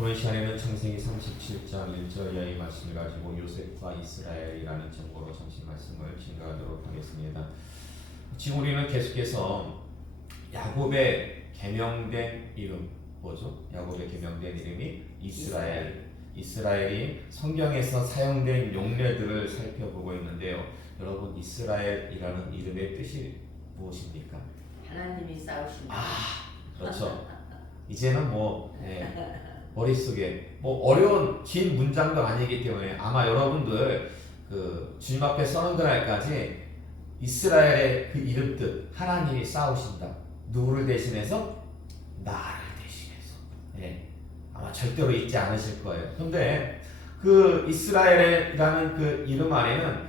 오늘 시간에는 창세기 37장 1절 이하의 말씀을 가지고 요셉과 이스라엘이라는 제목으로 잠시 말씀을 증가하도록 하겠습니다. 지금 우리는 계속해서 야곱의 개명된 이름 뭐죠? 야곱의 개명된 이름이 이스라엘이 성경에서 사용된 용례들을 살펴보고 있는데요. 여러분, 이스라엘이라는 이름의 뜻이 무엇입니까? 하나님이 싸우신다. 그렇죠. 이제는 머릿속에 어려운 긴 문장도 아니기 때문에 아마 여러분들 주님 앞에 서는 그날까지 이스라엘의 그 이름 뜻, 하나님이 싸우신다. 누구를 대신해서? 나를 대신해서. 아마 절대로 잊지 않으실 거예요. 그런데 그 이스라엘이라는 그 이름 안에는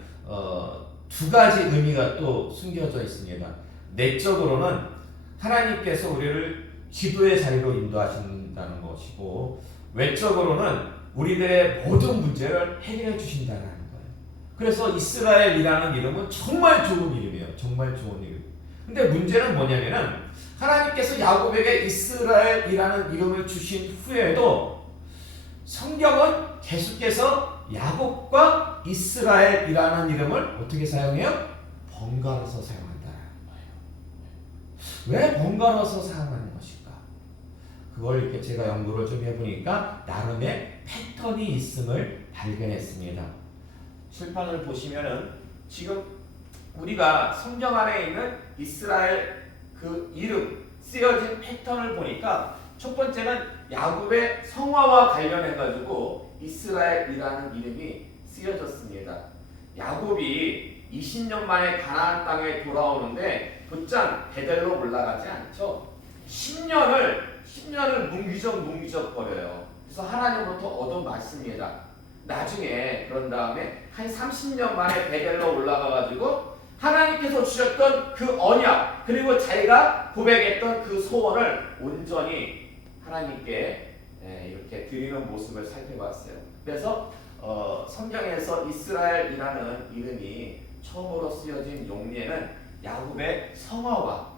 두 가지 의미가 또 숨겨져 있습니다. 내적으로는 하나님께서 우리를 기도의 자리로 인도하신다는 것이고, 외적으로는 우리들의 모든 문제를 해결해 주신다는 거예요. 그래서 이스라엘이라는 이름은 정말 좋은 이름이에요. 정말 좋은 이름. 근데 문제는 뭐냐면은 하나님께서 야곱에게 이스라엘이라는 이름을 주신 후에도 성경은 계속해서 야곱과 이스라엘이라는 이름을 어떻게 사용해요? 번갈아서 사용한다는 거예요. 왜 번갈아서 사용하는 것일까? 그걸 이렇게 제가 연구를 좀 해보니까 나름의 패턴이 있음을 발견했습니다. 칠판을 보시면은 지금 우리가 성경 안에 있는 이스라엘 그 이름 쓰여진 패턴을 보니까 첫 번째는 야곱의 성화와 관련해 가지고 이스라엘이라는 이름이 쓰여졌습니다. 야곱이 20년 만에 가나안 땅에 돌아오는데 곧장 베델로 올라가지 않죠. 10년을 뭉기적 거려요. 그래서 하나님으로부터 얻은 말씀입니다. 나중에 그런 다음에 한 30년 만에 베델로 올라가 가지고 하나님께서 주셨던 그 언약, 그리고 자기가 고백했던 그 소원을 온전히 하나님께 이렇게 드리는 모습을 살펴봤어요. 그래서 성경에서 이스라엘이라는 이름이 처음으로 쓰여진 용례는 야곱의 성화와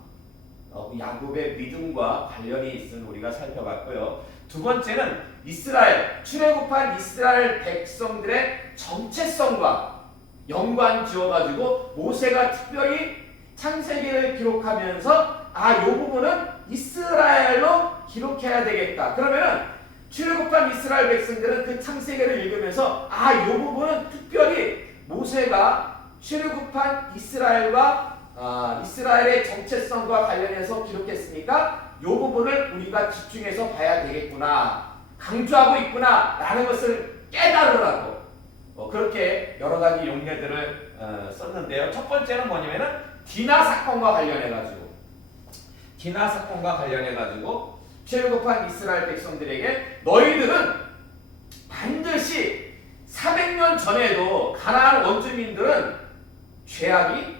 야곱의 믿음과 관련이 있음을 우리가 살펴봤고요. 두 번째는 이스라엘, 출애굽한 이스라엘 백성들의 정체성과 연관 지어가지고 모세가 특별히 창세기를 기록하면서 이 부분은 이스라엘로 기록해야 되겠다. 그러면은 출애굽한 이스라엘 백성들은 그 창세기를 읽으면서 이 부분은 특별히 모세가 출애굽한 이스라엘과 이스라엘의 정체성과 관련해서 기록했으니까 이 부분을 우리가 집중해서 봐야 되겠구나, 강조하고 있구나 라는 것을 깨달으라고 그렇게 여러 가지 용례들을 썼는데요. 첫 번째는 뭐냐면은 디나 사건과 관련해가지고 출애굽한 이스라엘 백성들에게 너희들은 반드시 400년 전에도 가나안 원주민들은 죄악이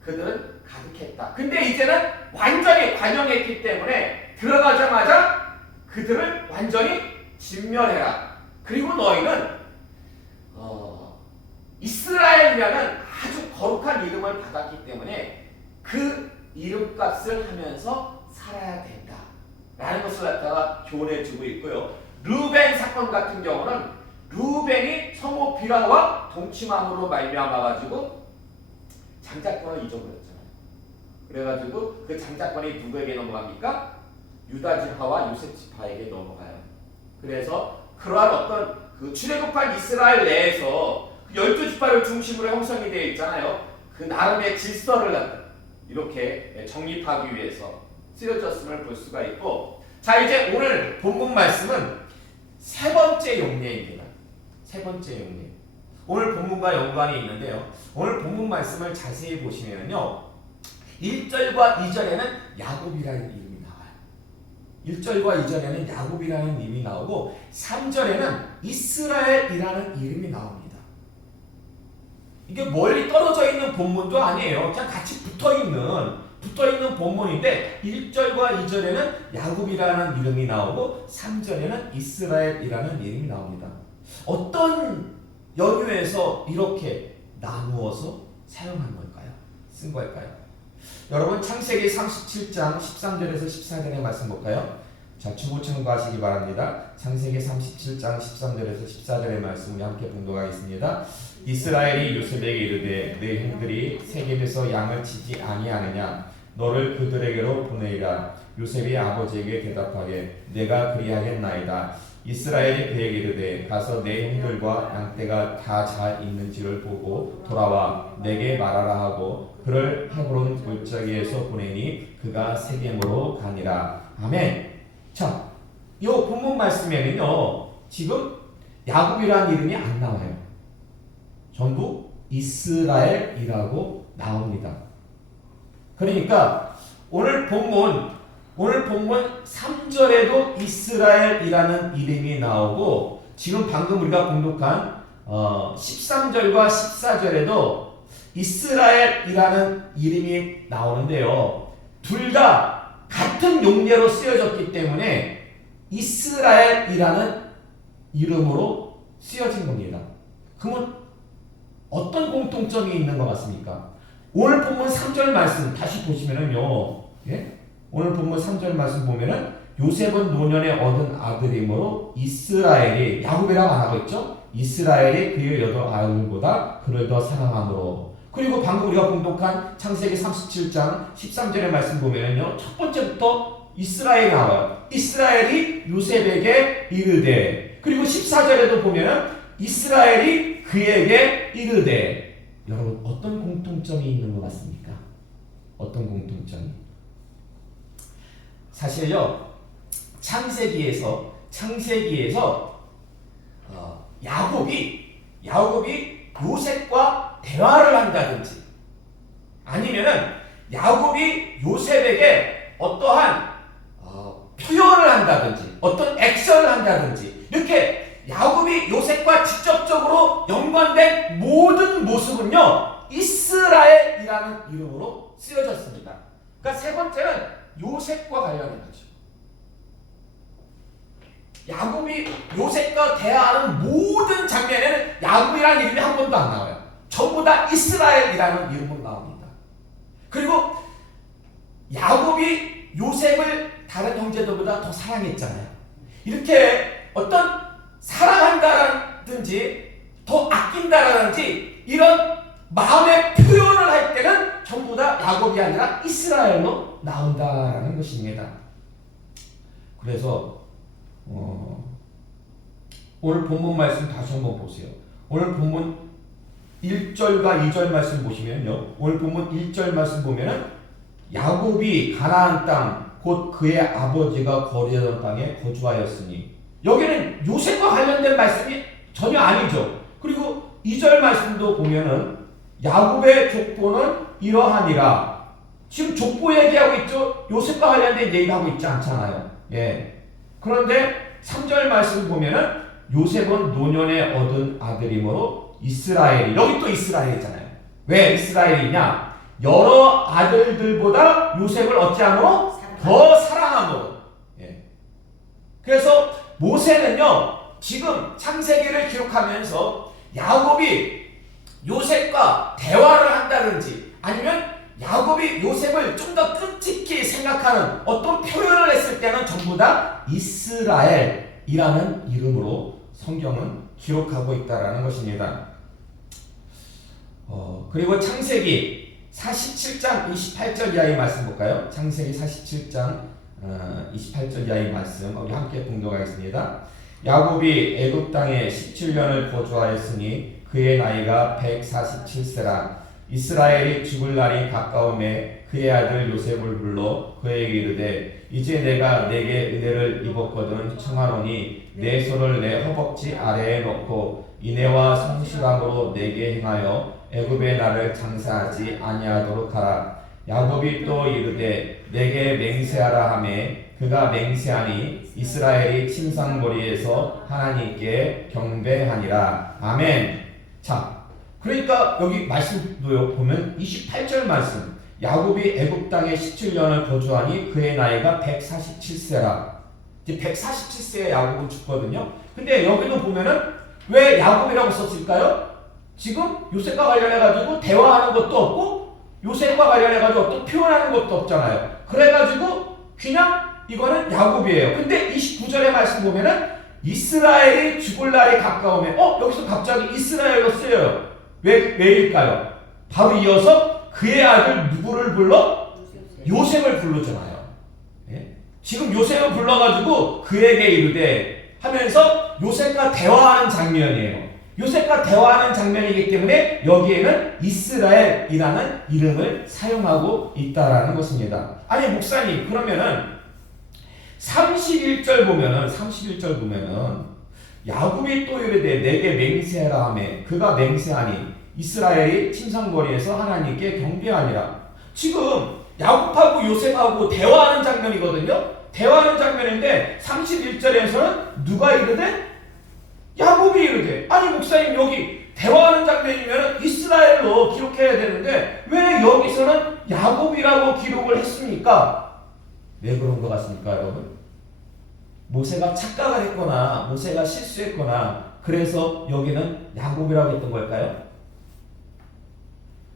그들은 가득했다. 근데 이제는 완전히 관영했기 때문에 들어가자마자 그들을 완전히 진멸해라. 그리고 너희는 이스라엘이라는 아주 거룩한 이름을 받았기 때문에 그 이름값을 하면서 살아야 된다 라는 것을 갖다가 교훈해주고 있고요. 르벤 사건 같은 경우는 르벤이 성호 비라와 동침함으로 말미암아가지고 장자권을 잊어버렸잖아요. 그래가지고 그 장자권이 누구에게 넘어갑니까? 유다 지파와 요셉 지파에게 넘어가요. 그래서 그러한 어떤 그 출애굽한 이스라엘 내에서 12지파를 중심으로 형성이 되어 있잖아요. 그 나름의 질서를 갖다 이렇게 정립하기 위해서 쓰여졌음을 볼 수가 있고, 자, 이제 오늘 본문 말씀은 세 번째 용례입니다. 세 번째 용례. 오늘 본문과 연관이 있는데요. 오늘 본문 말씀을 자세히 보시면요, 1절과 2절에는 야곱이라는 이름이 나와요. 1절과 2절에는 야곱이라는 이름이 나오고 3절에는 이스라엘이라는 이름이 나옵니다. 이게 멀리 떨어져 있는 본문도 아니에요. 그냥 같이 붙어있는 본문인데 1절과 2절에는 야곱이라는 이름이 나오고 3절에는 이스라엘이라는 이름이 나옵니다. 어떤 연유에서 이렇게 나누어서 사용한 걸까요? 쓴 걸까요? 여러분, 창세기 37장 13절에서 14절의 말씀 볼까요? 자, 추후 참고하시기 바랍니다. 창세기 37장 13절에서 14절의 말씀 우리 함께 봉독하겠습니다. 이스라엘이 요셉에게 이르되 네 형들이 세겜에서 양을 치지 아니하느냐 너를 그들에게로 보내리라. 요셉이 아버지에게 대답하게 내가 그리하겠나이다. 이스라엘이 그에게 이르되 가서 내 형들과 양떼가 다 잘 있는지를 보고 돌아와 내게 말하라 하고 그를 헤브론 골짜기에서 보내니 그가 세겜으로 가니라. 아멘. 자, 이 본문 말씀에는요 지금 야곱이라는 이름이 안 나와요. 전부 이스라엘이라고 나옵니다. 그러니까 오늘 본문 3절에도 이스라엘이라는 이름이 나오고 지금 방금 우리가 공독한 13절과 14절에도 이스라엘이라는 이름이 나오는데요. 둘 다 같은 용례로 쓰여졌기 때문에 이스라엘이라는 이름으로 쓰여진 겁니다. 그러면 어떤 공통점이 있는 것 같습니까? 오늘 본문 3절 말씀 다시 보시면은요. 예? 오늘 본문 3절 말씀 보면은 요셉은 노년에 얻은 아들이므로 이스라엘이 야곱이라고 안 하고 있죠? 이스라엘이 그의 여덟 아들보다 그를 더 사랑함으로. 그리고 방금 우리가 공독한 창세기 37장 13절의 말씀 보면은요. 첫 번째부터 이스라엘이 나와요. 이스라엘이 요셉에게 이르되. 그리고 14절에도 보면은 이스라엘이 그에게 이르되. 여러분 어떤 공통점이 있는 것 같습니까? 어떤 공통점이? 사실요 창세기에서 야곱이 요셉과 대화를 한다든지 아니면은 야곱이 요셉에게 어떠한 표현을 한다든지 어떤 액션을 한다든지 이렇게 야곱이 요셉과 직접적으로 연관된 모든 모습은요 이스라엘이라는 이름으로 쓰여졌습니다. 그러니까 세 번째는 요셉과 관련된 거죠. 야곱이 요셉과 대화하는 모든 장면에는 야곱이라는 이름이 한 번도 안 나와요. 전부 다 이스라엘이라는 이름으로 나옵니다. 그리고 야곱이 요셉을 다른 형제들보다 더 사랑했잖아요. 이렇게 어떤 사랑한다라든지 더 아낀다라든지 이런 마음의 표현을 할 때는 전부 다 야곱이 아니라 이스라엘로 나온다라는 것입니다. 그래서 오늘 본문 말씀 다시 한번 보세요. 오늘 본문 1절과 2절 말씀 보시면요. 오늘 본문 1절 말씀 보면은 야곱이 가나안 땅 곧 그의 아버지가 거류하던 땅에 거주하였으니 여기는 요셉과 관련된 말씀이 전혀 아니죠. 그리고 2절 말씀도 보면은 야곱의 족보는 이러하니라. 지금 족보 얘기하고 있죠. 요셉과 관련된 얘기하고 있지 않잖아요. 예. 그런데 3절 말씀 보면은 요셉은 노년에 얻은 아들이므로 이스라엘이 여기 또 이스라엘이잖아요. 왜 이스라엘이냐? 여러 아들들보다 요셉을 어찌함으로? 더 사랑함으로. 예. 그래서 모세는요 지금 창세기를 기록하면서 야곱이 요셉과 대화를 한다든지 아니면 야곱이 요셉을 좀 더 끔찍히 생각하는 어떤 표현을 했을 때는 전부 다 이스라엘이라는 이름으로 성경은 기록하고 있다라는 것입니다. 그리고 창세기 47장 28절 이하의 말씀 볼까요? 창세기 47장 28절 이하의 말씀 우리 함께 봉독하겠습니다. 야곱이 애굽 땅에 17년을 거주하였으니 그의 나이가 147세라. 이스라엘이 죽을 날이 가까움에 그의 아들 요셉을 불러 그에게 이르되 이제 내가 내게 은혜를 입었거든 청하노니 내 손을 내 허벅지 아래에 놓고 인애와 성실함으로 내게 행하여 애굽의 나를 장사하지 아니하도록 하라. 야곱이 또 이르되 내게 맹세하라 하매 그가 맹세하니 이스라엘이 침상머리에서 하나님께 경배하니라. 아멘. 자, 그러니까 여기 말씀도요 보면 28절 말씀 야곱이 애굽 땅에 17년을 거주하니 그의 나이가 147세라. 이제 147세에 야곱은 죽거든요. 근데 여기도 보면은 왜 야곱이라고 썼을까요? 지금 요셉과 관련해가지고 대화하는 것도 없고 요셉과 관련해가지고 어떤 표현하는 것도 없잖아요. 그래가지고 그냥 이거는 야곱이에요. 근데 29절의 말씀 보면은 이스라엘이 죽을 날이 가까우면 여기서 갑자기 이스라엘로 쓰여요. 왜일까요? 바로 이어서 그의 아들 누구를 불러? 요셉을 부르잖아요. 예? 지금 요셉을 불러가지고 그에게 이르되 하면서 요셉과 대화하는 장면이에요. 요셉과 대화하는 장면이기 때문에 여기에는 이스라엘이라는 이름을 사용하고 있다라는 것입니다. 아니 목사님 그러면은 31절 보면은 야곱이 또 이르되 내게 맹세하라 하매 그가 맹세하니 이스라엘이 침상머리에서 하나님께 경배하니라. 지금 야곱하고 요셉하고 대화하는 장면이거든요. 대화하는 장면인데 31절에서는 누가 이르되? 야곱이 이르되. 아니 목사님 여기 대화하는 장면이면 이스라엘로 기록해야 되는데 왜 여기서는 야곱이라고 기록을 했습니까? 왜 그런 것 같습니까 여러분? 모세가 착각을 했거나 모세가 실수했거나 그래서 여기는 야곱이라고 했던 걸까요?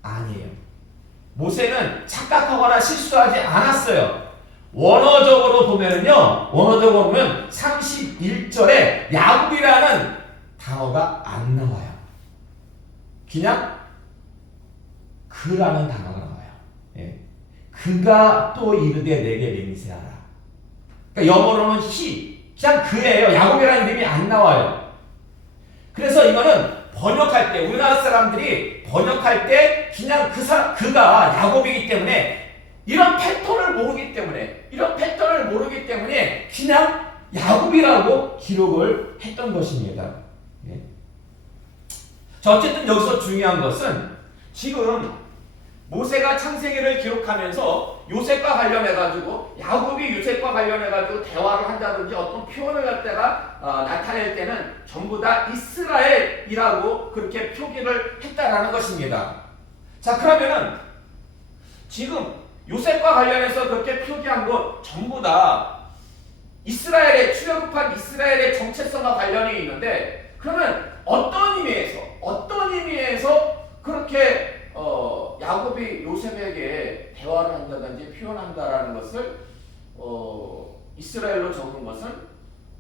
아니에요. 모세는 착각하거나 실수하지 않았어요. 원어적으로 보면 31절에 야곱이라는 단어가 안 나와요. 그냥 그라는 단어가 나와요. 예. 그가 또 이르되 내게 맹세하라. 그러니까 영어로는 he, 그냥 그예요. 야곱이라는 이름이 안 나와요. 그래서 이거는 번역할 때 우리나라 사람들이 번역할 때 그냥 그가 야곱이기 때문에 이런 패턴을 모르기 때문에 그냥 야곱이라고 기록을 했던 것입니다. 예. 자, 어쨌든 여기서 중요한 것은 지금 모세가 창세기를 기록하면서 요셉과 관련해가지고 야곱이 요셉과 관련해가지고 대화를 한다든지 어떤 표현을 갖다가 나타낼 때는 전부 다 이스라엘이라고 그렇게 표기를 했다라는 것입니다. 자 그러면은 지금 요셉과 관련해서 그렇게 표기한 것 전부 다 이스라엘의 출애굽한 이스라엘의 정체성과 관련이 있는데 그러면 어떤 의미에서 그렇게 야곱이 요셉에게 대화를 한다든지 표현한다라는 것을 이스라엘로 적은 것은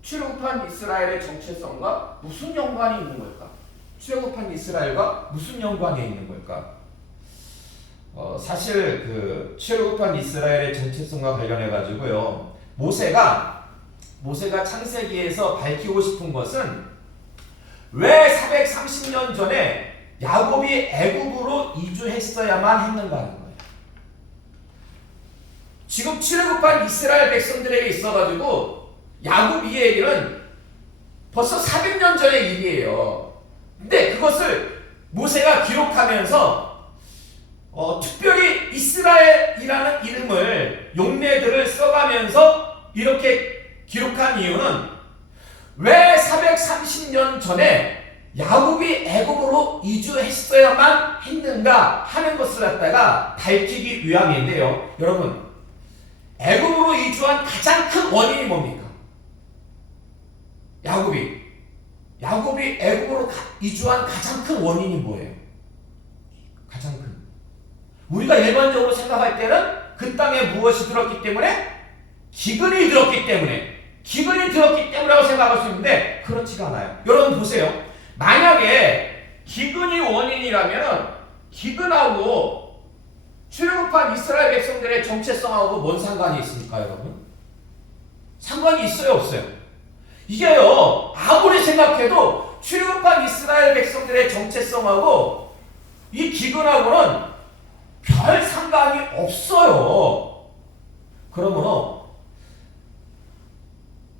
출애굽한 이스라엘의 정체성과 무슨 연관이 있는 걸까? 출애굽한 이스라엘과 무슨 연관이 있는 걸까? 사실 그 출애굽한 이스라엘의 정체성과 관련해 가지고요. 모세가 창세기에서 밝히고 싶은 것은 왜 430년 전에 야곱이 애굽으로 이주했어야만 했는가 하는 거예요. 지금 출애굽한 이스라엘 백성들에게 있어가지고 야곱 이 얘기는 벌써 400년 전의 일이에요. 근데 그것을 모세가 기록하면서 특별히 이스라엘이라는 이름을 용례들을 써가면서 이렇게 기록한 이유는 왜 430년 전에 야곱이 애굽으로 이주했어야만 했는가 하는 것을 갖다가 밝히기 위함인데요. 여러분, 애굽으로 이주한 가장 큰 원인이 뭡니까? 야곱이 애굽으로 이주한 가장 큰 원인이 뭐예요? 가장 큰. 우리가 일반적으로 생각할 때는 그 땅에 무엇이 들었기 때문에? 기근이 들었기 때문이라고 생각할 수 있는데 그렇지가 않아요. 여러분 보세요. 만약에 기근이 원인이라면 기근하고 출애굽한 이스라엘 백성들의 정체성하고 뭔 상관이 있습니까, 여러분? 상관이 있어요, 없어요? 이게요, 아무리 생각해도 출애굽한 이스라엘 백성들의 정체성하고 이 기근하고는 별 상관이 없어요. 그러면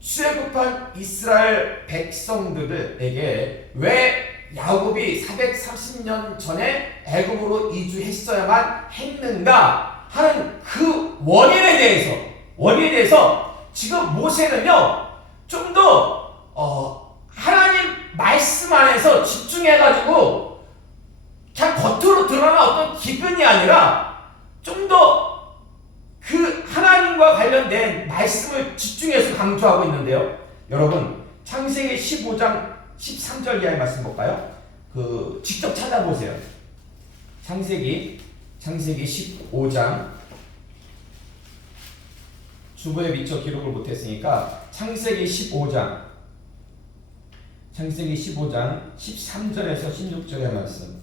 출애굽한 이스라엘 백성들에게 왜 야곱이 430년 전에 애굽으로 이주했어야만 했는가 하는 그 원인에 대해서 지금 모세는요 좀 더 하나님 말씀 안에서 집중해가지고 그냥 겉으로 드러난 어떤 기근이 아니라 좀 더 그 하나님과 관련된 말씀을 집중해서 강조하고 있는데요. 여러분 창세기 15장 13절 이하의 말씀 볼까요? 직접 찾아보세요. 창세기 15장 주보에 미처 기록을 못했으니까 창세기 15장 13절에서 16절의 말씀.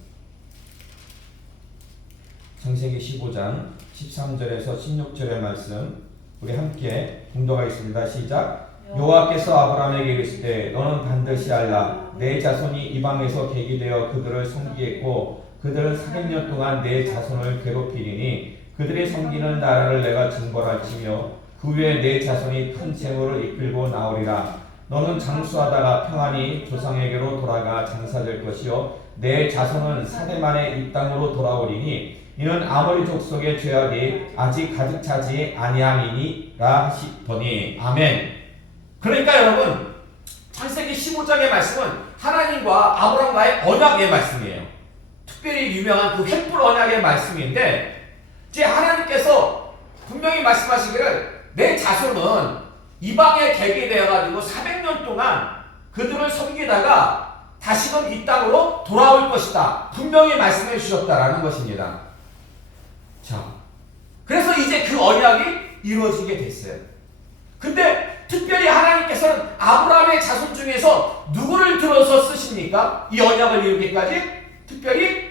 창세기 15장 13절에서 16절의 말씀 우리 함께 공독하겠습니다. 시작. 여호와께서 아브라함에게 이르시되 너는 반드시 알라 내 자손이 이방에서 객이 되어 그들을 섬기겠고 그들은 400년 동안 내 자손을 괴롭히리니 그들이 섬기는 나라를 내가 징벌할지며 그 후에 내 자손이 큰 재물을 이끌고 나오리라. 너는 장수하다가 평안히 조상에게로 돌아가 장사될 것이요 내 자손은 4대 만에 이 땅으로 돌아오리니 이는 아모리 족속의 죄악이 아직 가득 차지 아니함이니라 하시더니 아멘. 그러니까 여러분 창세기 15장의 말씀은 하나님과 아브라함과의 언약의 말씀이에요. 특별히 유명한 그 횃불 언약의 말씀인데 이제 하나님께서 분명히 말씀하시기를 내 자손은 이방의 객이 되어가지고 400년 동안 그들을 섬기다가 다시금 이 땅으로 돌아올 것이다. 분명히 말씀해 주셨다라는 것입니다. 자, 그래서 이제 그 언약이 이루어지게 됐어요. 근데 특별히 하나님께서는 아브라함의 자손 중에서 누구를 들어서 쓰십니까? 이 언약을 이루기까지? 특별히?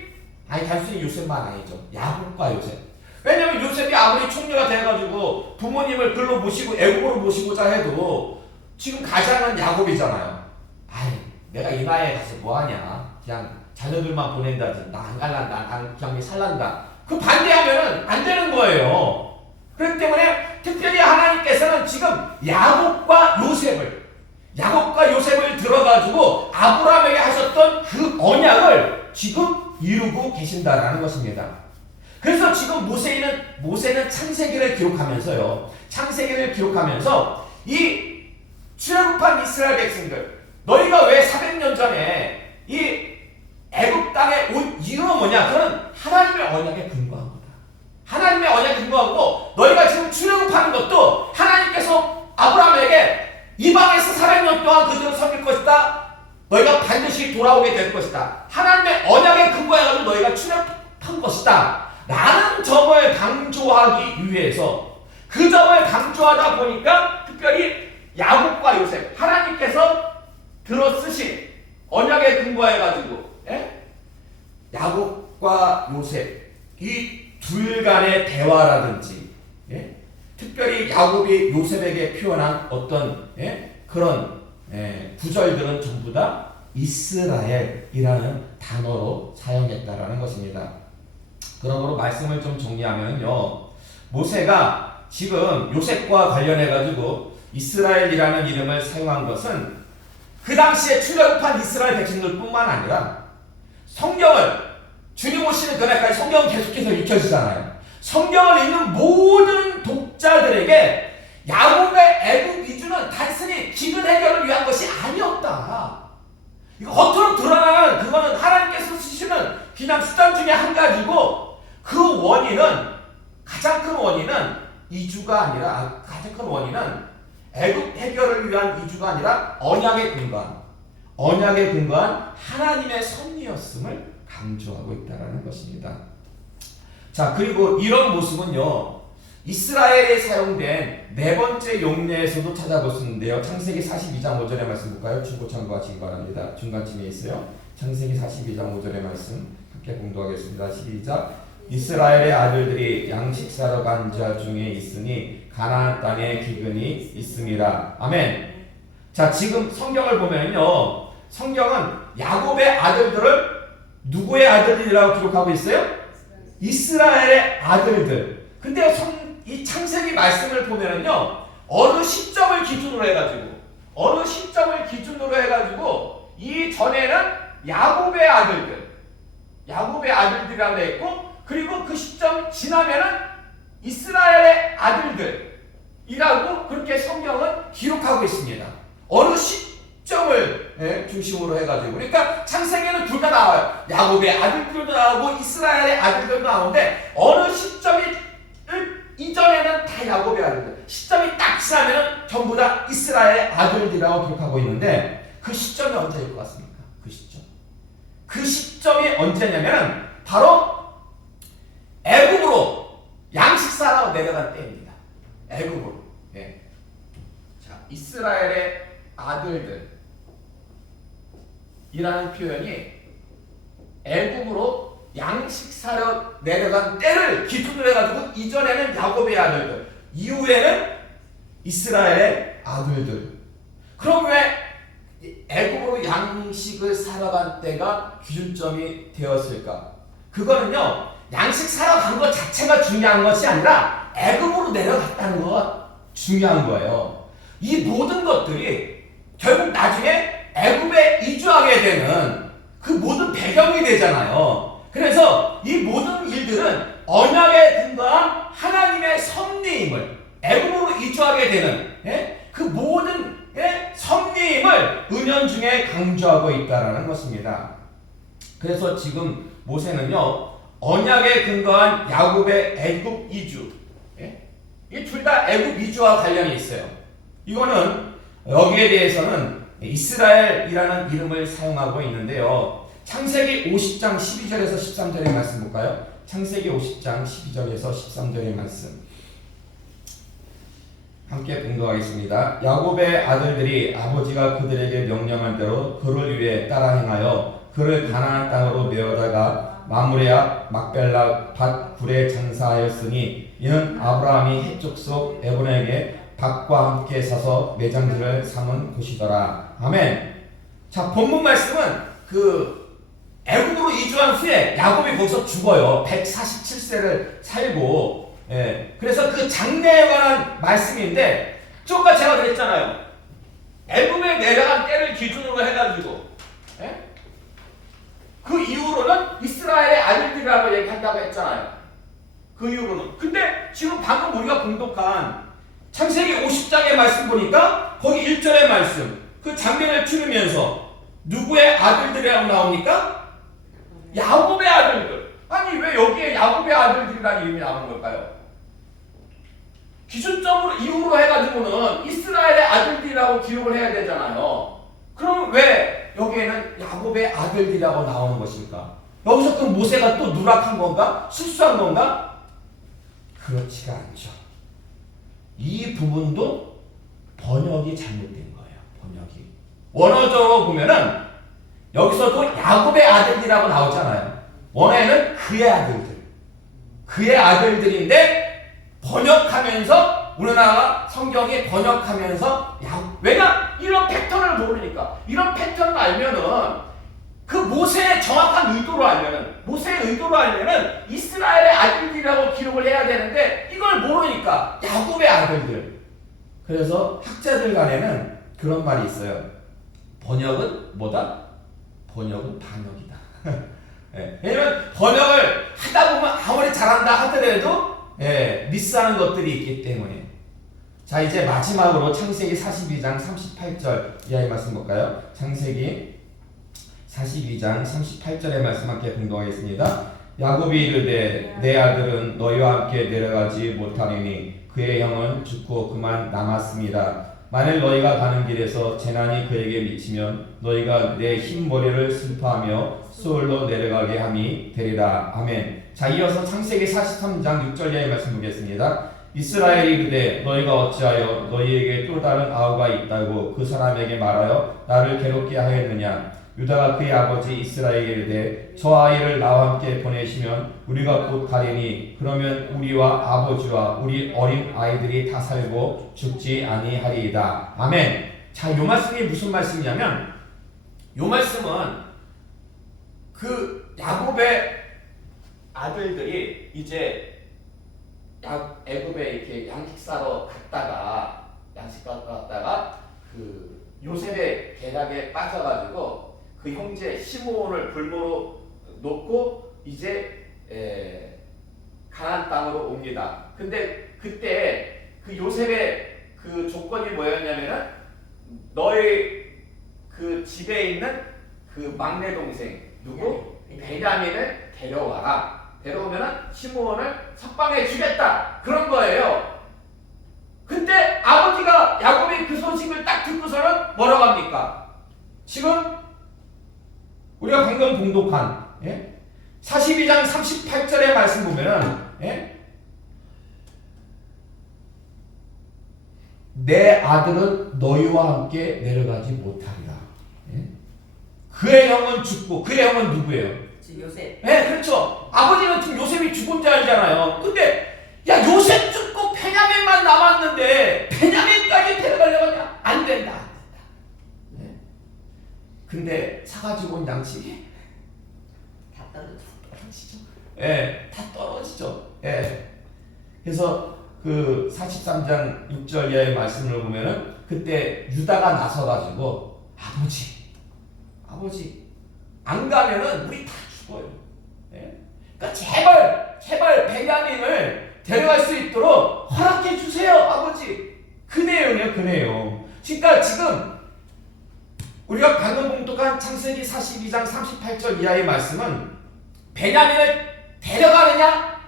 아니 단순히 요셉만 아니죠. 야곱과 요셉. 왜냐면 요셉이 아무리 총리가 돼가지고 부모님을 글로 모시고 애국으로 모시고자 해도 지금 가장은 야곱이잖아요. 아이 내가 이 나이에 가서 뭐하냐. 그냥 자녀들만 보낸다지. 나 안 갈란다. 난 그냥 살란다. 그 반대하면은 안 되는 거예요. 그렇기 때문에 특별히 하나님께서는 지금 야곱과 요셉을 들어가지고 아브라함에게 하셨던 그 언약을 지금 이루고 계신다라는 것입니다. 그래서 지금 모세는 창세기를 기록하면서요. 창세기를 기록하면서 이 출애굽한 이스라엘 백성들 너희가 왜 400년 전에 이 애굽 땅에 온 이유는 뭐냐? 그건 하나님의 언약에 근거한 거다. 하나님의 언약에 근거하고 너희가 지금 출애굽하는 것도 하나님께서 아브라함에게 이방에서 400년 동안 그들을 섬길 것이다. 너희가 반드시 돌아오게 될 것이다. 하나님의 언약에 근거해가지고 너희가 출애굽한 것이다. 라는 점을 강조하기 위해서 그 점을 강조하다 보니까 특별히 야곱과 요셉 하나님께서 들어 쓰신 언약에 근거해가지고 야곱과 요셉 이 둘 간의 대화라든지 특별히 야곱이 요셉에게 표현한 어떤 그런 구절들은 전부 다 이스라엘이라는 단어로 사용했다라는 것입니다. 그러므로 말씀을 좀 정리하면요. 모세가 지금 요셉과 관련해가지고 이스라엘이라는 이름을 사용한 것은 그 당시에 출애굽한 이스라엘 백성들 뿐만 아니라 성경을 주님 오시는 그날까지 성경은 계속해서 읽혀지잖아요. 성경을 읽는 모든 독자들에게 야곱의 애굽 이주는 단순히 기근 해결을 위한 것이 아니었다. 이거 겉으로 드러나는 그거는 하나님께서 쓰시는 그냥 수단 중에 한 가지고 그 원인은 가장 큰 원인은 이주가 아니라 가장 큰 원인은 애굽 해결을 위한 이주가 아니라 언약에 근거한 하나님의 섭리였음을 강조하고 있다는 것입니다. 자, 그리고 이런 모습은요 이스라엘에 사용된 네 번째 용례에서도 찾아볼 수 있는데요. 창세기 42장 5절의 말씀 볼까요? 중고 참고하시기 바랍니다. 중간쯤에 있어요. 창세기 42장 5절의 말씀 함께 공독하겠습니다. 시작. 이스라엘의 아들들이 양식 사러 간 자 중에 있으니 가나안 땅에 기근이 있음이라. 아멘. 자, 지금 성경을 보면요 성경은 야곱의 아들들을 누구의 아들이라고 기록하고 있어요? 이스라엘의 아들들. 근데 이 창세기 말씀을 보면은요 어느 시점을 기준으로 해가지고 이 전에는 야곱의 아들들이라고 되어 있고 그리고 그 시점 지나면은 이스라엘의 아들들이라고 그렇게 성경은 기록하고 있습니다. 어느 시점을 중심으로 해가지고 그러니까 창세기에는 둘 다 나와요. 야곱의 아들들도 나오고 이스라엘의 아들들도 나오는데 어느 시점이 이전에는 다 야곱의 아들들 시점이 딱 지나면 전부 다 이스라엘의 아들들이라고 기록하고 있는데 그 시점이 언제일 것 같습니까? 그 시점이 언제냐면 바로 애굽으로 양식 사러 내려간 때입니다. 애굽으로 이스라엘의 아들들 이라는 표현이 애굽으로 양식 사러 내려간 때를 기준으로 해가지고 이전에는 야곱의 아들들, 이후에는 이스라엘의 아들들. 그럼 왜 애굽으로 양식을 사러 간 때가 기준점이 되었을까? 그거는요, 양식 사러 간 것 자체가 중요한 것이 아니라 애굽으로 내려갔다는 것 중요한 거예요. 이 모든 것들이 결국 나중에 애굽에 이주하게 되는 그 모든 배경이 되잖아요. 그래서 이 모든 일들은 언약에 근거한 하나님의 섭리임을, 애굽으로 이주하게 되는 그 모든 섭리임을 은연중에 강조하고 있다라는 것입니다. 그래서 지금 모세는요, 언약에 근거한 야곱의 애굽 이주, 이 둘 다 애굽 이주와 관련이 있어요. 이거는 여기에 대해서는 이스라엘이라는 이름을 사용하고 있는데요. 창세기 50장 12절에서 13절의 말씀 볼까요? 창세기 50장 12절에서 13절의 말씀 함께 분도하겠습니다. 야곱의 아들들이 아버지가 그들에게 명령한 대로 그를 위해 따라 행하여 그를 가나안 땅으로 메어다가 마므레아 막벨라 밭 굴에 장사하였으니 이는 아브라함이 헷 족속 에브론에게 밭과 함께 사서 매장지를 삼은 곳이더라. 아멘. 자, 본문 말씀은 애굽으로 이주한 후에 야곱이 거기서 죽어요. 147세를 살고, 그래서 그 장래에 관한 말씀인데, 조금 제가 그랬잖아요. 애굽에 내려간 때를 기준으로 해가지고, 그 이후로는 이스라엘의 아들들이라고 얘기한다고 했잖아요. 그 이후로는. 근데 지금 방금 우리가 공독한 창세기 50장의 말씀 보니까 거기 1절의 말씀, 그 장면을 들으면서 누구의 아들들이라고 나옵니까? 야곱의 아들들. 아니 왜 여기에 야곱의 아들들이라는 이름이 나오는 걸까요? 기준점으로 이후로 해가지고는 이스라엘의 아들들이라고 기록을 해야 되잖아요. 그럼 왜 여기에는 야곱의 아들들이라고 나오는 것입니까? 여기서 그 모세가 또 누락한 건가? 실수한 건가? 그렇지가 않죠. 이 부분도 번역이 잘못된 거예요. 번역이. 원어적으로 보면은 여기서도 야곱의 아들이라고 나오잖아요. 원어에는 그의 아들들. 그의 아들들인데 번역하면서 우리나라 성경이 번역하면서 왜냐? 이런 패턴을 모르니까. 이런 패턴을 알면은 그 모세의 정확한 의도로 알면은 모세의 의도로 알면은 이스라엘의 아들들이라고 기록을 해야 되는데 이걸 모르니까 야곱의 아들들. 그래서 학자들 간에는 그런 말이 있어요. 번역은 뭐다? 번역은 반역이다. 왜냐면 번역을 하다 보면 아무리 잘한다 하더라도 미스하는 것들이 있기 때문에. 자, 이제 마지막으로 창세기 42장 38절 이하의 말씀 볼까요? 창세기 42장 38절의 말씀 함께 공독하겠습니다. 야곱이 이르되 내 아들은 너희와 함께 내려가지 못하리니 그의 형은 죽고 그만 남았습니다. 만일 너희가 가는 길에서 재난이 그에게 미치면 너희가 내 흰머리를 슬퍼하며 수월로 내려가게 함이 되리라. 아멘. 자, 이어서 창세기 43장 6절 이하의 말씀 보겠습니다. 이스라엘이 이르되 너희가 어찌하여 너희에게 또 다른 아우가 있다고 그 사람에게 말하여 나를 괴롭게 하였느냐. 유다가 그의 아버지 이스라엘에게 이르되 저 아이를 나와 함께 보내시면 우리가 곧 가리니 그러면 우리와 아버지와 우리 어린 아이들이 다 살고 죽지 아니하리이다. 아멘. 자, 요 말씀이 무슨 말씀이냐면 요 말씀은 그 야곱의 아들들이 이제 애굽에 이렇게 양식 사러 갔다가 그 요셉의 계략에 빠져가지고 그 형제 시므온을 불모로 놓고 이제 가나안 땅으로 옵니다. 근데 그때 그 요셉의 그 조건이 뭐였냐면은 너희 그 집에 있는 그 막내 동생 누구? 베냐민을 데려와라. 데려오면은 시므온을 석방해 주겠다. 그런 거예요. 근데 아버지가 야곱이 그 소식을 딱 듣고서는 뭐라고 합니까? 지금 우리가 방금 봉독한 42장 38절의 말씀 보면은 내 아들은 너희와 함께 내려가지 못하리라. 예? 그의 형은 죽고 그의 형은 누구예요? 요셉. 네, 그렇죠. 아버지는 지금 요셉이 죽은 지 알잖아요. 근데 야 요셉 죽고 베냐민만 남았는데 베냐민까지 데려가려고 하냐? 안 된다. 네. 근데 사가지고 온 양식이 다 떨어지죠. 예, 다 떨어지죠. 예. 그래서 그 43장 6절 이하의 말씀을 보면은 그때 유다가 나서가지고 아버지 안 가면은 우리 다 죽어요. 예? 그러니까 제발 베냐민을 데려갈 수 있도록 허락해 주세요, 아버지. 그 내용이에요, 그 내용. 그러니까 지금 우리가 방금 봉독한 창세기 42장 38절 이하의 말씀은 베냐민을 데려가느냐,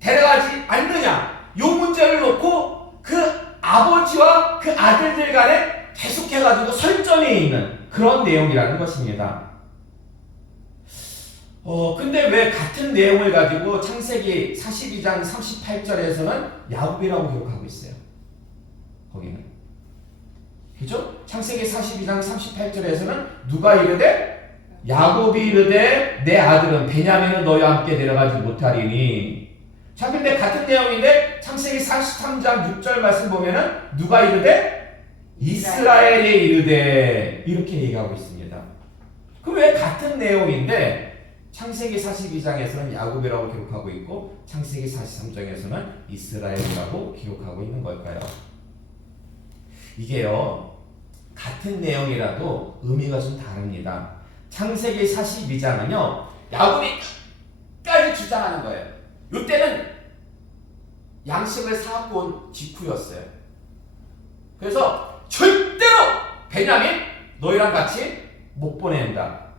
데려가지 않느냐, 요 문제를 놓고 그 아버지와 그 아들들 간에 계속해가지고 설전이 있는 그런 내용이라는 것입니다. 근데 왜 같은 내용을 가지고 창세기 42장 38절에서는 야곱이라고 기록하고 있어요? 거기는. 그죠? 창세기 42장 38절에서는 누가 이르되? 야곱이 이르되 내 아들은 베냐민은 너희와 함께 내려가지 못하리니. 자, 근데 같은 내용인데 창세기 43장 6절 말씀 보면은 누가 이르되? 이스라엘이 이르되 이렇게 얘기하고 있습니다. 그럼 왜 같은 내용인데 창세기 42장에서는 야곱이라고 기록하고 있고 창세기 43장에서는 이스라엘이라고 기록하고 있는 걸까요? 이게요, 같은 내용이라도 의미가 좀 다릅니다. 창세기 42장은요 야곱이 끝까지 주장하는 거예요. 이때는 양식을 사갖고 온 직후였어요. 그래서 절대로 베냐민 너희랑 같이 못 보낸다.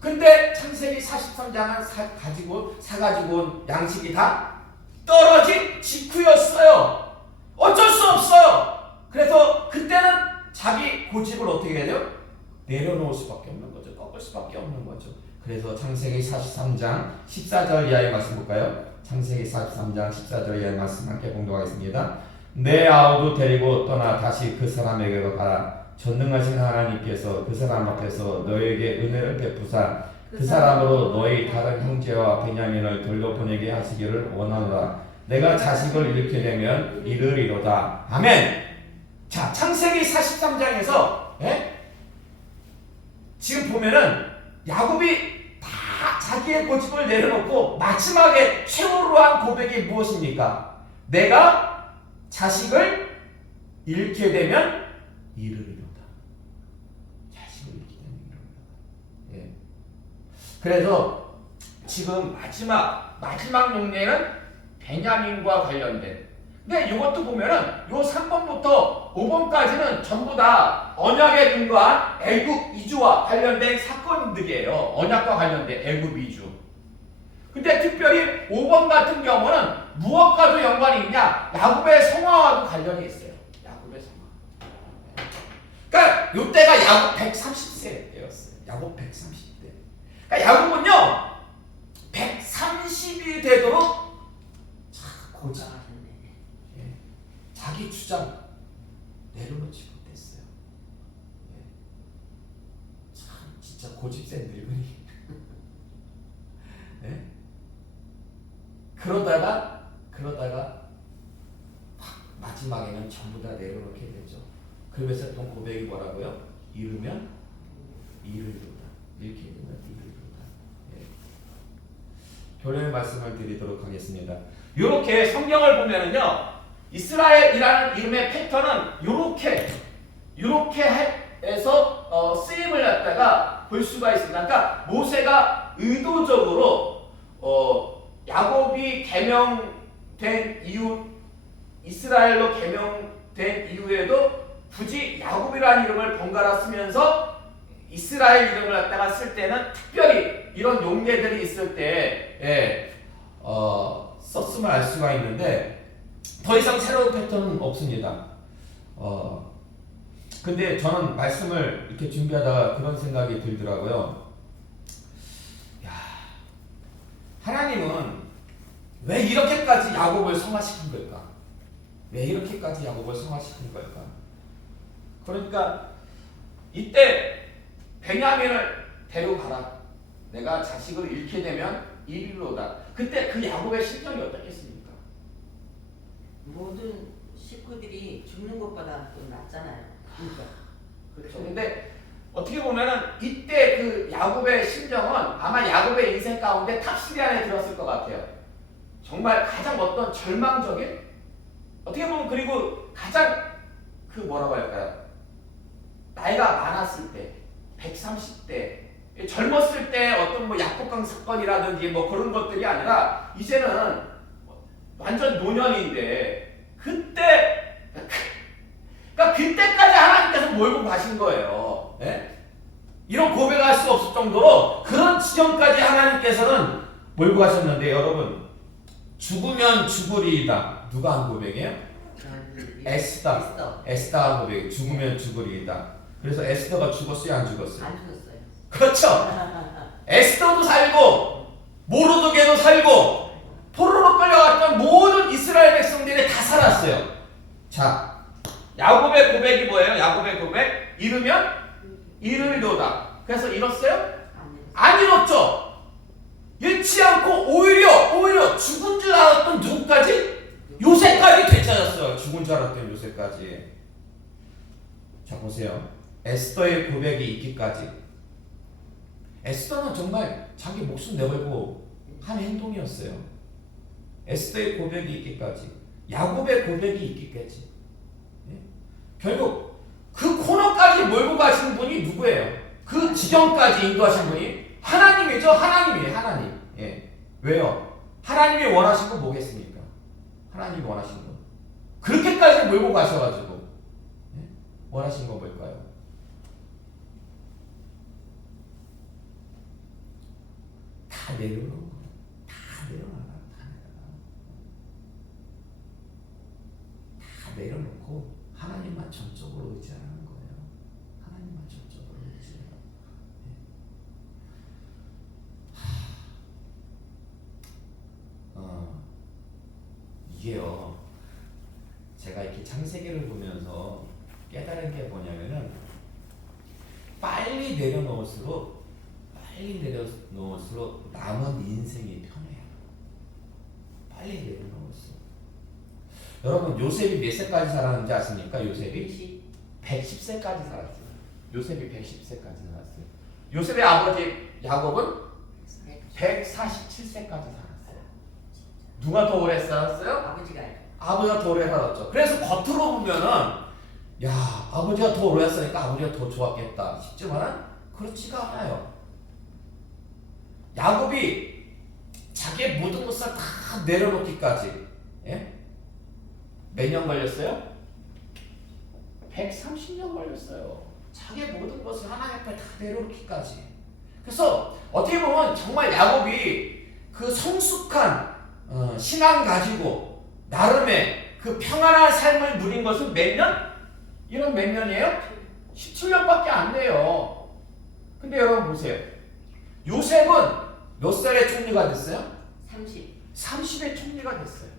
근데 창세기 43장은 사가지고 온 양식이 다 떨어진 직후였어요. 어쩔 수 없어요. 그래서 그때는 자기 고집을 어떻게 해야 돼요? 내려놓을 수밖에 없는 거죠. 꺾을 수밖에 없는 거죠. 그래서 창세기 43장 14절 이하의 말씀 볼까요? 창세기 43장 14절 이하의 말씀 함께 공독하겠습니다. 내 아우도 데리고 떠나 다시 그 사람에게로 가라. 전능하신 하나님께서 그 사람 앞에서 너에게 은혜를 베푸사 그 사람으로 너희 다른 형제와 베냐민을 돌려보내게 하시기를 원하노라. 내가 자식을 잃게 되면 이르리로다. 아멘. 자, 창세기 43장에서 지금 보면은 야곱이 다 자기의 고집을 내려놓고 마지막에 최후로 한 고백이 무엇입니까? 내가 자식을 잃게 되면 이르리로다. 자식을 잃게 되면 이르리로다. 예. 그래서 지금 마지막 용례는 베냐민과 관련된. 근데 이것도 보면은 요 3번부터 5번까지는 전부 다 언약에 근거한 애굽 이주와 관련된 사건들이에요. 언약과 관련된 애굽 이주. 근데 특별히 5번 같은 경우는 무엇과도 연관이 있냐? 야곱의 성화와도 관련이 있어요. 야곱의 성화. 그러니까 이때가 야곱 130세 때였어요. 야곱 130세. 그러니까 야곱은요 130이 되도록 고작 자기 주장 내려놓지 못했어요. 참 진짜 고집센 늙은이. 네? 그러다가 마지막에는 전부 다 내려놓게 되죠. 그러면서 했던 고백이 뭐라고요? 이르면 이르리로다. 이렇게 되면 이르리로다. 네. 교련의 말씀을 드리도록 하겠습니다. 이렇게 성경을 보면은요. 이스라엘이라는 이름의 패턴은 이렇게 해서 쓰임을 갖다가 볼 수가 있습니다. 그러니까 모세가 의도적으로 야곱이 개명된 이후 이스라엘로 개명된 이후에도 굳이 야곱이라는 이름을 번갈아 쓰면서 이스라엘 이름을 갖다가 쓸 때는 특별히 이런 용례들이 있을 때 썼음을 알 수가 있는데. 더 이상 새로운 패턴은 없습니다. 근데 저는 말씀을 이렇게 준비하다가 그런 생각이 들더라고요. 야, 하나님은 왜 이렇게까지 야곱을 성화시킨 걸까? 왜 이렇게까지 야곱을 성화시킨 걸까? 그러니까 이때 베냐민을 데려가라. 내가 자식을 잃게 되면 이리로다. 그때 그 야곱의 심정이 어떻겠습니까? 모든 식구들이 죽는 것보다 또 낫잖아요. 그러니까. 그렇죠. 근데 어떻게 보면은 이때 그 야곱의 심정은 아마 야곱의 인생 가운데 탑3 안에 들었을 것 같아요. 정말 가장 어떤 절망적인, 어떻게 보면 그리고 가장 그 뭐라고 할까요? 나이가 많았을 때, 130대, 젊었을 때 어떤 뭐 약복강 사건이라든지 뭐 그런 것들이 아니라 이제는 완전 노년인데 그때, 그러니까 그때까지 하나님께서 몰고 가신 거예요. 예? 이런 고백할 수 없을 정도로 그런 지점까지 하나님께서는 몰고 가셨는데 여러분, 죽으면 죽으리이다. 누가 한 고백이에요? 에스더가 고백. 죽으면 죽으리이다. 그래서 에스더가 죽었어요, 안 죽었어요? 안 죽었어요. 그렇죠. 에스더도 살고 모르드게도 살고 포로로 끌려갔던 모든 이스라엘 백성들이 다 살았어요. 자, 야곱의 고백이 뭐예요? 야곱의 고백, 잃으면 잃으리로다. 그래서 잃었어요? 안 잃었죠. 잃지 않고 오히려 죽은 줄 알았던 누구까지? 요새까지 되찾았어요. 죽은 줄 알았던 요새까지. 자, 보세요. 에스더의 고백이 있기까지. 에스더는 정말 자기 목숨 내걸고 한 행동이었어요. 에스더의 고백이 있기까지. 야곱의 고백이 있기까지. 예? 결국 그 코너까지 몰고 가신 분이 누구예요? 그 지점까지 인도하신 분이 하나님이죠. 하나님이에요. 하나님. 예. 왜요? 하나님이 원하신 건 뭐겠습니까? 하나님이 원하신 건. 그렇게까지 몰고 가셔가지고 예? 원하신 건 뭘까요? 다 내려놓고 다 내려놓고 하나님만 전적으로 의지하는 거예요. 하나님만 전적으로 의지해요. 이게요. 제가 이렇게 창세기를 보면서 깨달은 게 뭐냐면은 빨리 내려놓을수록 남은 인생이 편해요. 빨리 내려놓을수록. 여러분, 요셉이 몇 세까지 살았는지 아십니까? 요셉이 110세까지 살았어요. 요셉이 110세까지 살았어요. 요셉의 아버지 야곱은 147세까지 살았어요. 누가 더 오래 살았어요? 아버지가 더 오래 살았죠. 그래서 겉으로 보면은 야, 아버지가 더 오래 살았으니까 아버지가 더 좋았겠다 싶지만은 그렇지가 않아요. 야곱이 자기의 모든 것을 다 내려놓기까지 예? 몇 년 걸렸어요? 130년 걸렸어요. 자기의 모든 것을 하나님 앞에 다 내려놓기까지. 그래서 어떻게 보면 정말 야곱이 그 성숙한 신앙 가지고 나름의 그 평안한 삶을 누린 것은 몇 년? 이런 몇 년이에요? 17년밖에 안 돼요. 근데 여러분 보세요. 요셉은 몇 살에 총리가 됐어요? 30에 총리가 됐어요.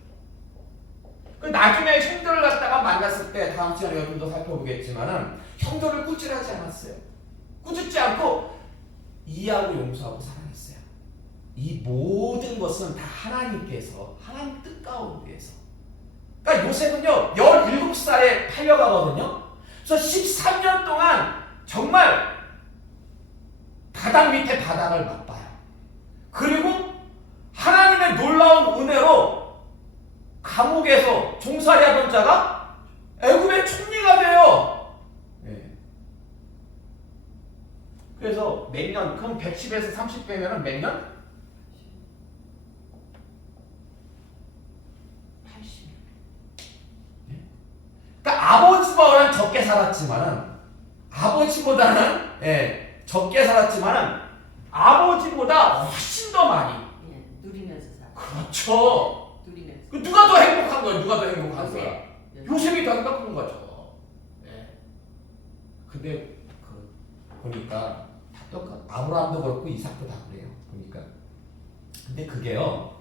그 나중에 형들을 갖다가 만났을 때 다음 시간에 좀 더 살펴보겠지만은 형들을 꾸짖하지 않았어요. 꾸짖지 않고 이해하고 용서하고 사랑했어요. 이 모든 것은 다 하나님께서 하나님 뜻 가운데에서. 그러니까 요셉은요 17살에 팔려가거든요. 그래서 13년 동안 정말 바닥 밑에 바닥을 맛봐요. 그리고 하나님의 놀라운 은혜로 감옥에서 종살이하던 자가 애굽의 총리가 돼요. 네. 그래서 몇 년? 그럼 110에서 30 빼면은 몇 년? 80년. 네? 그러니까 아버지보다는 적게 살았지만은 적게 살았지만은 아버지보다 훨씬 더 많이 누리면서 살. 그렇죠. 누리면서. 누가 더 행복한 거야? 누가 더 행복한 거야? 요셉이 더 행복한 거죠. 네. 근데 보니까 다 똑같아. 아브라함도 그렇고 이삭도 다 그래요. 보니까. 근데 그게요.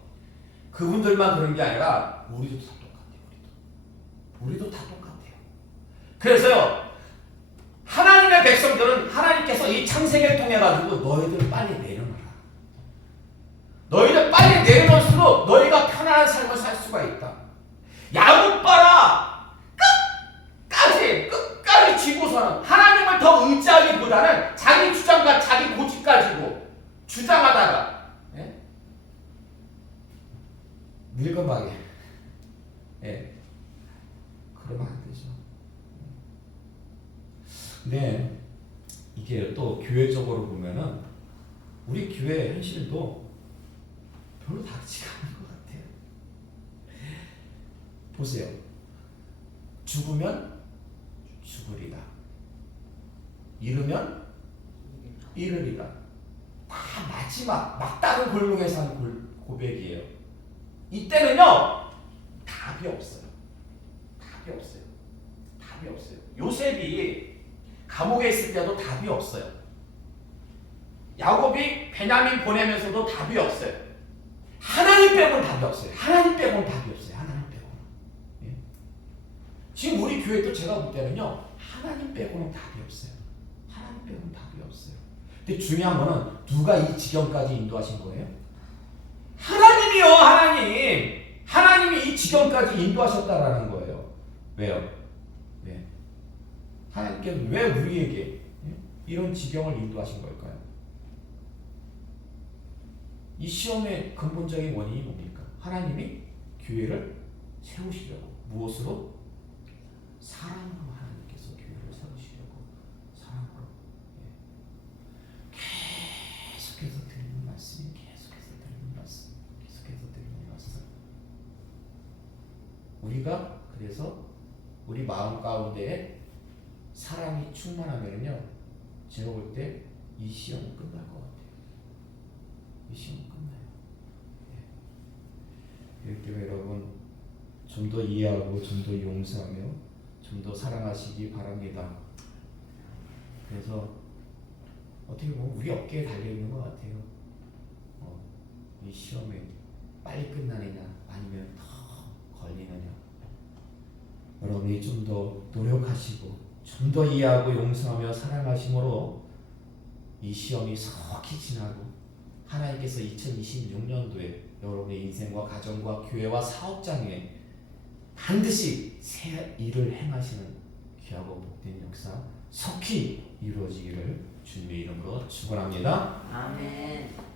그분들만 그런 게 아니라 우리도 다 똑같아요. 우리도 다 똑같아요. 그래서요. 이스라엘 백성들은 하나님께서 이 창세기를 통해 가지고 너희들 빨리 내려놔라. 너희들 빨리 내려놓을수록 너희가 편안한 삶을 살 수가 있다. 야곱 봐라. 끝까지 쥐고서는 하나님을 더 의지하기보다는 자기 주장과 자기 고집 가지고 주장하다가 늙어가게. 그러면 안 되죠. 근데 이게 또 교회적으로 보면은 우리 교회 현실도 별로 다르지가 않은 것 같아요. 보세요. 죽으면 죽으리라. 잃으면 잃으리라. 다 마지막 막다른 골목에서 하는 고백이에요. 이때는요 답이 없어요. 답이 없어요. 요셉이 감옥에 있을 때도 답이 없어요. 야곱이 베냐민 보내면서도 답이 없어요. 하나님 빼고는 답이 없어요. 하나님 빼고는. 예? 지금 우리 교회도 제가 볼 때는요 하나님 빼고는 답이 없어요. 근데 중요한 거는 누가 이 지경까지 인도하신 거예요? 하나님이요. 하나님이 이 지경까지 인도하셨다라는 거예요. 왜요? 하나님께서 왜 우리에게 이런 지경을 인도하신 걸까요? 이 시험의 근본적인 원인이 뭡니까? 하나님이 교회를 세우시려고. 무엇으로? 사랑으로. 하나님께서 교회를 세우시려고 사랑으로. 계속해서 드리는 말씀. 우리가 그래서 우리 마음 가운데에 사랑이 충만하면요, 제가 볼 때 이 시험은 끝날 것 같아요. 이 시험은 끝나요. 그렇기 때문에 여러분 좀 더 이해하고 좀 더 용서하며 좀 더 사랑하시기 바랍니다. 그래서 어떻게 보면 우리 어깨에 달려 있는 것 같아요. 이 시험에 빨리 끝나느냐 아니면 더 걸리느냐. 여러분이 좀 더 노력하시고 좀 더 이해하고 용서하며 사랑하심으로 이 시험이 속히 지나고 하나님께서 2026년도에 여러분의 인생과 가정과 교회와 사업장에 반드시 새 일을 행하시는 귀하고 복된 역사 속히 이루어지기를 주님의 이름으로 축원합니다. 아멘.